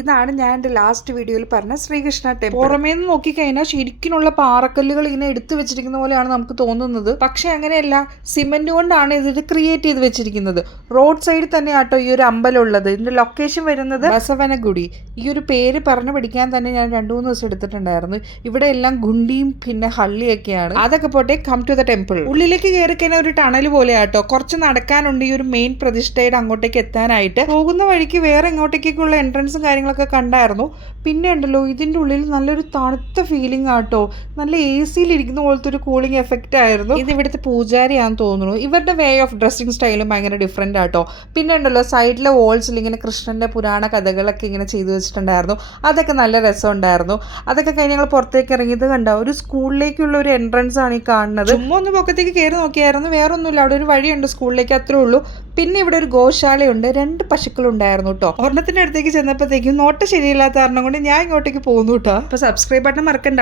ഇതാണ് ഞാൻ എൻ്റെ ലാസ്റ്റ് വീഡിയോയിൽ പറഞ്ഞ ശ്രീകൃഷ്ണ ടെമ്പിൾ. പുറമേ നിന്ന് നോക്കിക്കഴിഞ്ഞാൽ ശരിക്കുള്ള പാറക്കല്ലുകൾ ഇങ്ങനെ എടുത്തു വെച്ചിരിക്കുന്ന പോലെയാണ് നമുക്ക് തോന്നുന്നത്. പക്ഷെ അങ്ങനെയല്ല, സിമെന്റ് കൊണ്ടാണ് ഇത് ക്രിയേറ്റ് ചെയ്ത് വെച്ചിരിക്കുന്നത്. റോഡ് സൈഡിൽ തന്നെ ആട്ടോ ഈ ഒരു അമ്പലം ഉള്ളത്. ഇതിന്റെ ലൊക്കേഷൻ വരുന്നത് ബസവനഗുഡി. ഈ ഒരു പേര് പറഞ്ഞു പഠിക്കാൻ തന്നെ ഞാൻ 2-3 ദിവസം എടുത്തിട്ടുണ്ടായിരുന്നു. ഇവിടെ എല്ലാം ഗുണ്ടിയും പിന്നെ ഹള്ളിയൊക്കെയാണ്. അതൊക്കെ പോട്ടെ, കം ടു ദ ടെമ്പിൾ. ഉള്ളിലേക്ക് കയറി കഴിഞ്ഞാൽ ഒരു ടണൽ പോലെ ആട്ടോ. കുറച്ച് നടക്കാനുണ്ട് ഈ ഒരു മെയിൻ പ്രതിഷ്ഠയുടെ അങ്ങോട്ടേക്ക് എത്താനായിട്ട്. പോകുന്ന വഴിക്ക് വേറെ എങ്ങോട്ടേക്കുള്ള എൻട്രൻസും കാര്യങ്ങളൊക്കെ കണ്ടായിരുന്നു. പിന്നെ ഉണ്ടല്ലോ, ഇതിന്റെ ഉള്ളിൽ നല്ലൊരു തണുത്ത ഫീലിംഗ് ആട്ടോ. നല്ല AC-യിൽ ഇരിക്കുന്ന പോലത്തെ ഒരു കൂളിംഗ് എഫക്റ്റ് ആയിരുന്നു. ഇത് ഇവിടുത്തെ പൂജാരിയാണെന്ന് തോന്നുന്നു. ഇവരുടെ വേ ഓഫ് ഡ്രസ്സിങ് സ്റ്റൈലും ഭയങ്കര ഡിഫറെന്റ് ആട്ടോ. പിന്നെ ഉണ്ടല്ലോ, സൈഡിലെ വാൾസിൽ ഇങ്ങനെ കൃഷ്ണന്റെ പുരാണ കഥകളൊക്കെ ഇങ്ങനെ ചെയ്തു വെച്ചിട്ടുണ്ടായിരുന്നു. അതൊക്കെ നല്ല രസമുണ്ടായിരുന്നു. അതൊക്കെ കഴിഞ്ഞ് ഞങ്ങൾ പുറത്തേക്ക് ഇറങ്ങിയത് കണ്ടോ, ഒരു സ്കൂളിലേക്കുള്ള ഒരു എൻട്രൻസ് ആണ് ഈ കാണുന്നത്. ചുമ്മാ ഒന്ന് പൊക്കത്തേക്ക് കയറി നോക്കിയായിരുന്നു. വേറെ ഒന്നുമില്ല, അവിടെ ഒരു വഴിയുണ്ട് സ്കൂളിലേക്ക്, അത്രേ ഉള്ളൂ. പിന്നെ ഇവിടെ ഒരു ഗോശാലയുണ്ട്. 2 പശുക്കളുണ്ടായിരുന്നു കേട്ടോ. ഒരെണ്ണത്തിന്റെ അടുത്തേക്ക് ചെന്നപ്പോഴത്തേക്കും നോട്ട ശരിയില്ലാത്ത കാരണം കൊണ്ട് ഞാൻ ഇങ്ങോട്ടേക്ക് പോകുന്നു കേട്ടോ. അപ്പൊ സബ്സ്ക്രൈബ് ബട്ടൺ മറക്കണ്ട.